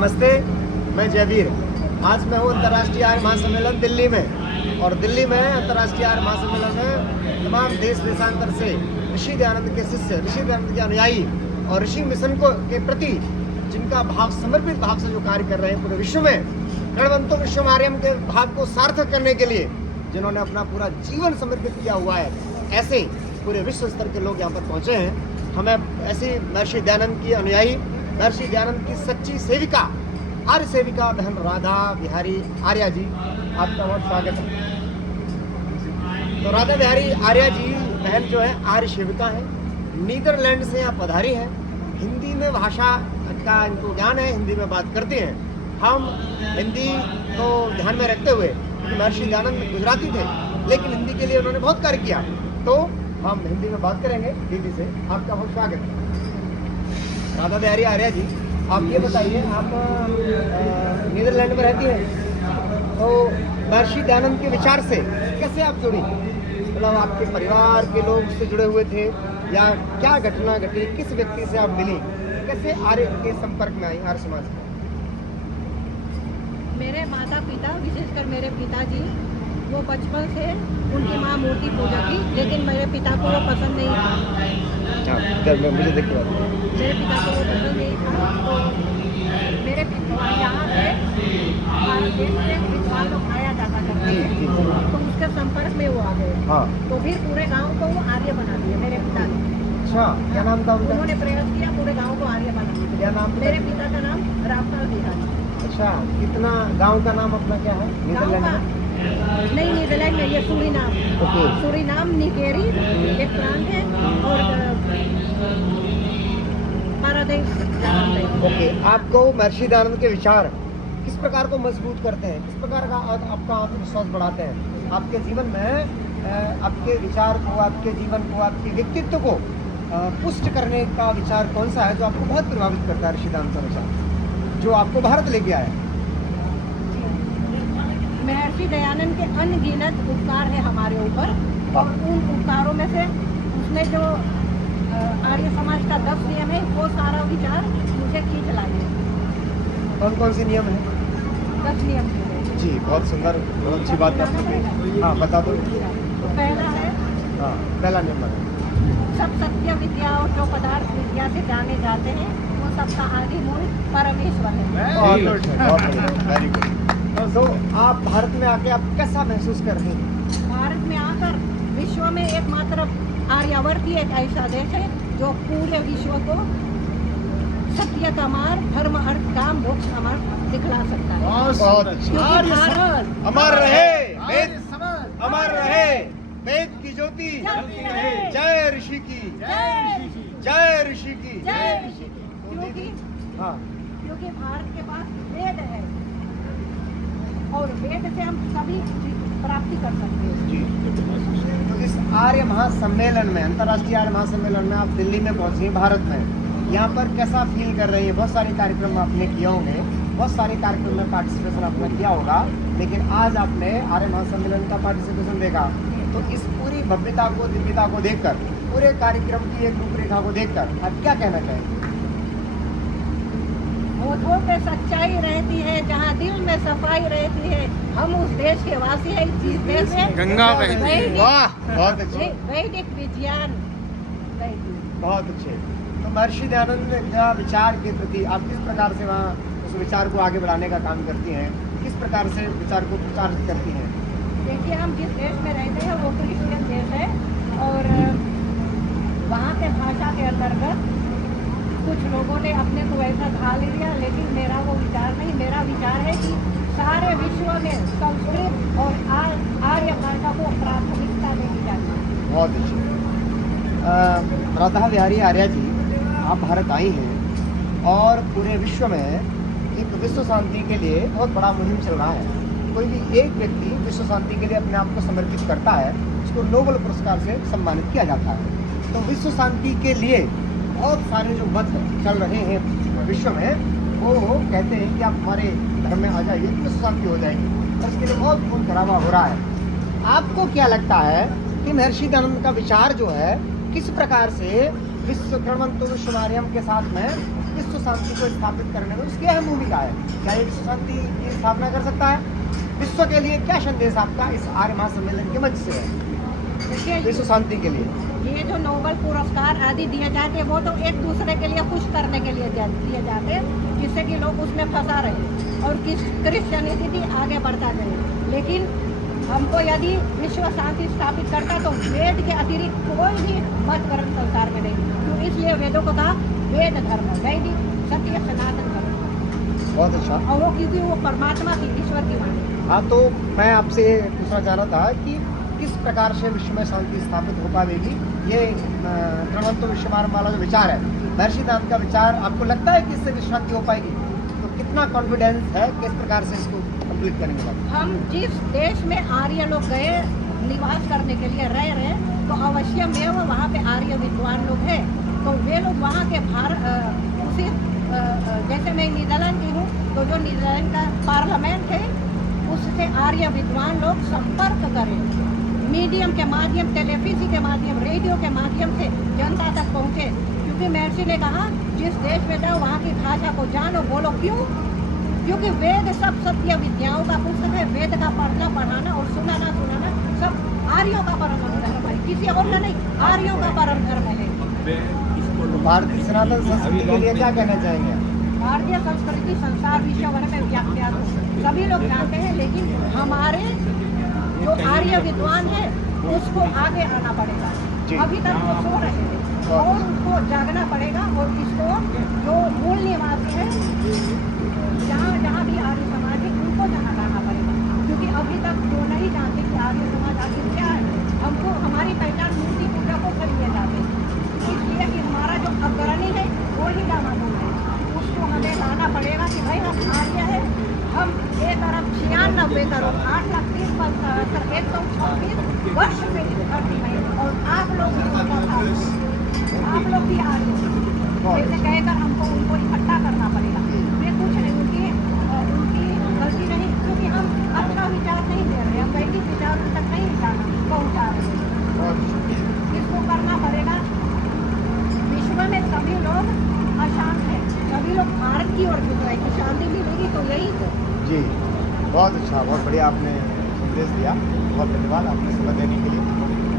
नमस्ते, मैं जयवीर। आज मैं हूँ अंतर्राष्ट्रीय आर्य महासम्मेलन दिल्ली में, और दिल्ली में अंतर्राष्ट्रीय आर्य महासम्मेलन में तमाम देश देशांतर से ऋषि दयानंद के शिष्य, ऋषि दयानंद के अनुयायी और ऋषि मिशन को के प्रति जिनका भाव, समर्पित भाव से जो कार्य कर रहे हैं पूरे विश्व में, गणवंतो विश्वमार्यम के भाव को सार्थक करने के लिए जिन्होंने अपना पूरा जीवन समर्पित किया हुआ है, ऐसे पूरे विश्व स्तर के लोग यहाँ पर पहुँचे हैं। हमें ऐसे महर्षि दयानंद की अनुयायी, महर्षि दयानंद की सच्ची सेविका, आर्य सेविका बहन राधा बिहारी आर्या जी, आपका बहुत स्वागत है। तो राधा बिहारी आर्या जी बहन जो है आर्य सेविका है, नीदरलैंड से यहाँ पधारी है। हिंदी में भाषा का इनको ज्ञान है, हिंदी में बात करते हैं। हम हिंदी को ध्यान में रखते हुए, महर्षि दयानंद गुजराती थे लेकिन हिंदी के लिए उन्होंने बहुत कार्य किया, तो हम हिंदी में बात करेंगे दीदी से। आपका बहुत स्वागत है। राधा बिहारी आर्या जी, आप ये बताइए, आप नीदरलैंड में रहती हैं, तो महर्षि दयानंद के विचार से कैसे आप जुड़ी? मतलब आपके परिवार के लोग उससे जुड़े हुए थे या क्या घटना घटी, किस व्यक्ति से आप मिली, कैसे आर्य के संपर्क में आई, आर्य समाज में? मेरे माता पिता, विशेषकर मेरे पिताजी, वो बचपन से उनकी माँ मूर्ति पूजा की, लेकिन मेरे पिता को वो पसंद नहीं था। मुझे देखिए, मेरे पिता को वो पसंद नहीं था, तो मेरे यहाँ से भारत देश से विद्वान लोग आया जाता करते हैं, तो उसके संपर्क में वो आ गए। हाँ। तो फिर पूरे गांव को वो आर्य बना दिए मेरे पिता ने। अच्छा, क्या नाम था उनका? उन्होंने प्रयास किया पूरे गांव को आर्य बना दिया। क्या नाम था? मेरे पिता का नाम रामपाल बिहारी। अच्छा, कितना गांव का नाम अपना क्या है? गाँव का नहीं, नीदरलैंड में, ये सूरीनाम। ओके। सूरीनाम निकेरी एक प्रांत है, और पारादीस प्रांत है। ओके, आपको महर्षि दयानंद के विचार किस प्रकार को मजबूत करते हैं, किस प्रकार का आपका आत्मविश्वास बढ़ाते हैं? आपके जीवन में आपके विचार को, आपके जीवन को, आपके व्यक्तित्व को पुष्ट करने का विचार कौन सा है जो आपको बहुत प्रभावित करता है? ऋषि दयानंद का विचार जो आपको भारत लेके आया? महर्षि दयानंद के अनगिनत उपकार है हमारे ऊपर, और उन उपकारों में से उसमें जो आर्य समाज का 10 नियम है, वो सारा विचार मुझे खींच लाए। कौन कौन से नियम है? 10 नियम है जी, बहुत सुंदर, बहुत अच्छी बात आपने कही। हाँ, बता दो। तो पहला है, हाँ, पहला नियम है, सब सत्य विद्या और जो पदार्थ विद्या से जाने जाते हैं, वो सबका आदि मूल परमेश्वर है। बहुत वेरी गुड। तो आप भारत में आके आप कैसा महसूस कर रहे हैं? भारत में आकर विश्व में एकमात्र आर्यावर्त ही एक ऐसा देश है जो पूरे विश्व को सत्य का मार्ग, धर्म, अर्थ, काम, मोक्ष का मार्ग दिखला सकता है। बहुत अच्छी। क्योंकि भारत अमर रहे वेद, अमर रहे वेद की ज्योति, जय ऋषि की, जय ऋषि की। जय ऋषि की। क्योंकि हाँ, क्योंकि भारत के पास वेद है, और वेद से हम सभी प्राप्ति कर सकते हैं। जी। तो इस आर्य महासम्मेलन में, अंतर्राष्ट्रीय आर्य महासम्मेलन में आप दिल्ली में पहुंची, भारत में, यहाँ पर कैसा फील कर रही है? बहुत सारे कार्यक्रम आपने किए होंगे, बहुत सारे कार्यक्रम में पार्टिसिपेशन आपने किया होगा, लेकिन आज आपने आर्य महासम्मेलन का पार्टिसिपेशन देखा, तो इस पूरी भव्यता को, दिव्यता को देखकर, पूरे कार्यक्रम की एक रूपरेखा को देखकर आप क्या कहना चाहेंगे? होठों पे सच्चाई रहती है, जहाँ दिल में सफाई रहती है, हम उस देश के वासी हैं। जिस देश में गंगा बहती। वाह, बहुत अच्छे, वैदिक विज्ञान, बहुत अच्छे। तो महर्षि दयानंद का विचार के प्रति आप किस प्रकार से वहाँ उस विचार को आगे बढ़ाने का काम करती हैं? किस प्रकार से विचार को प्रचारित करती हैं? देखिए, हम जिस देश में रहते हैं वो क्रिश्चियन देश है, और वहाँ के भाषा के अंतर्गत कुछ लोगों ने अपने को ऐसा ढाल लिया, लेकिन मेरा वो विचार नहीं। मेरा विचार है कि सारे विश्व में संस्कृत और आर्य भाषा को प्राथमिकता देनी चाहिए। बहुत अच्छे। राधा बिहारी आर्या जी, आप भारत आई हैं और पूरे विश्व में एक विश्व शांति के लिए बहुत बड़ा मुहिम चल रहा है। कोई भी एक व्यक्ति विश्व शांति के लिए अपने आप को समर्पित करता है, उसको नोबेल पुरस्कार से सम्मानित किया जाता है। तो विश्व शांति के लिए बहुत सारे जो मत चल रहे हैं विश्व में, वो कहते हैं कि आप हमारे धर्म में आ जाइए, विश्व शांति हो जाएगी। और इसके लिए बहुत खून खराबा हो रहा है। आपको क्या लगता है कि महर्षि दयानंद का विचार जो है किस प्रकार से विश्व गणवंतो विश्वमार्यम के साथ में विश्व शांति को स्थापित करने में उसकी अहम भूमिका है। क्या ये विश्व शांति की स्थापना कर सकता है? विश्व के लिए क्या संदेश आपका इस आर्य महासम्मेलन के मंच से है देखिए, विश्व शांति के लिए? ये जो नोबेल पुरस्कार आदि दिए जाते हैं वो तो एक दूसरे के लिए खुश करने के लिए दिए जाते हैं, जिससे कि लोग उसमें फंसा रहे और क्रिश्चियनिटी भी आगे बढ़ता रहे। लेकिन हमको यदि विश्व शांति स्थापित करता तो वेद के अतिरिक्त कोई भी मत ग्रंथ संसार में नहीं, तो इसलिए वेदों को कहा वेद धर्म, वैदिक सत्य सनातन धर्म। बहुत अच्छा। और वो क्योंकि वो परमात्मा की, ईश्वर की वाणी। हाँ, तो मैं आपसे पूछना चाह रहा था कि किस प्रकार से विश्व में शांति स्थापित हो पाएगी? ये त्रिमंतो विश्वमार्ग वाला जो विचार है, महर्षि दांत का विचार, आपको लगता है कि इससे विश्व शांति हो पाएगी? तो कितना कॉन्फिडेंस है, किस प्रकार से इसको कंप्लीट करेंगे बात? हम जिस देश में आर्य लोग गए निवास करने के लिए रह रहे, तो अवश्य में वो वहाँ पे आर्य विद्वान लोग हैं, तो वे लोग वहाँ के उसी जैसे मैं नीदरलैंड की हूँ, तो जो नीदरलैंड का पार्लियामेंट है उससे आर्य विद्वान लोग संपर्क करें, मीडियम के माध्यम, टेलीविजन के माध्यम, रेडियो के माध्यम से जनता तक पहुँचे। क्योंकि महर्षि ने कहा जिस देश में जाओ वहाँ की भाषा को जानो, बोलो। क्यों? क्योंकि वेद सब सत्य विद्याओं का पुस्तक है। वेद का पढ़ना, पढ़ाना और सुनाना सब आर्यों का परम धर्म है, किसी और का नहीं, आर्यों का परम धर्म है। भारतीय सनातन संस्कृति के लिए क्या कहना चाहेंगे? भारतीय संस्कृति संसार विश्व भर में व्याख्यात सभी लोग जानते हैं, लेकिन हमारे जो आर्य विद्वान है उसको आगे आना पड़ेगा। अभी तक वो सो रहे हैं और उसको जागना पड़ेगा, और इसको जो मूल निवासी है जहाँ भी आर्य समाज है उनको जगाना पड़ेगा। क्योंकि अभी तक जो नहीं जानते कि आर्य समाज आखिर क्या है, हमको हमारी पहचान मूर्ति पूजा को खरीदे जाते हैं, इसलिए कि हमारा जो अग्रणी है वो ही डामाडोल है, उसको हमें लाना पड़ेगा कि भाई हम आर्य है। हम एक तरफ 96 करोड़ 8,30,126 वर्ष से धरती में, और आप लोग भी आ रहे हो, ऐसे कहकर हमको उनको इकट्ठा करना पड़ेगा। वे कुछ नहीं, उनकी गलती नहीं, क्योंकि हम अच्छा विचार नहीं दे रहे, हम वैदिक विचार तक नहीं पहुँचा रहे। इसको करना पड़ेगा। विश्व में सभी लोग अशांत है, सभी लोग भारत की ओर झुक रहे हैं कि शांति मिलेगी, तो यही है। जी, बहुत अच्छा, बहुत बढ़िया आपने संदेश दिया। बहुत धन्यवाद आपने समय देने के लिए।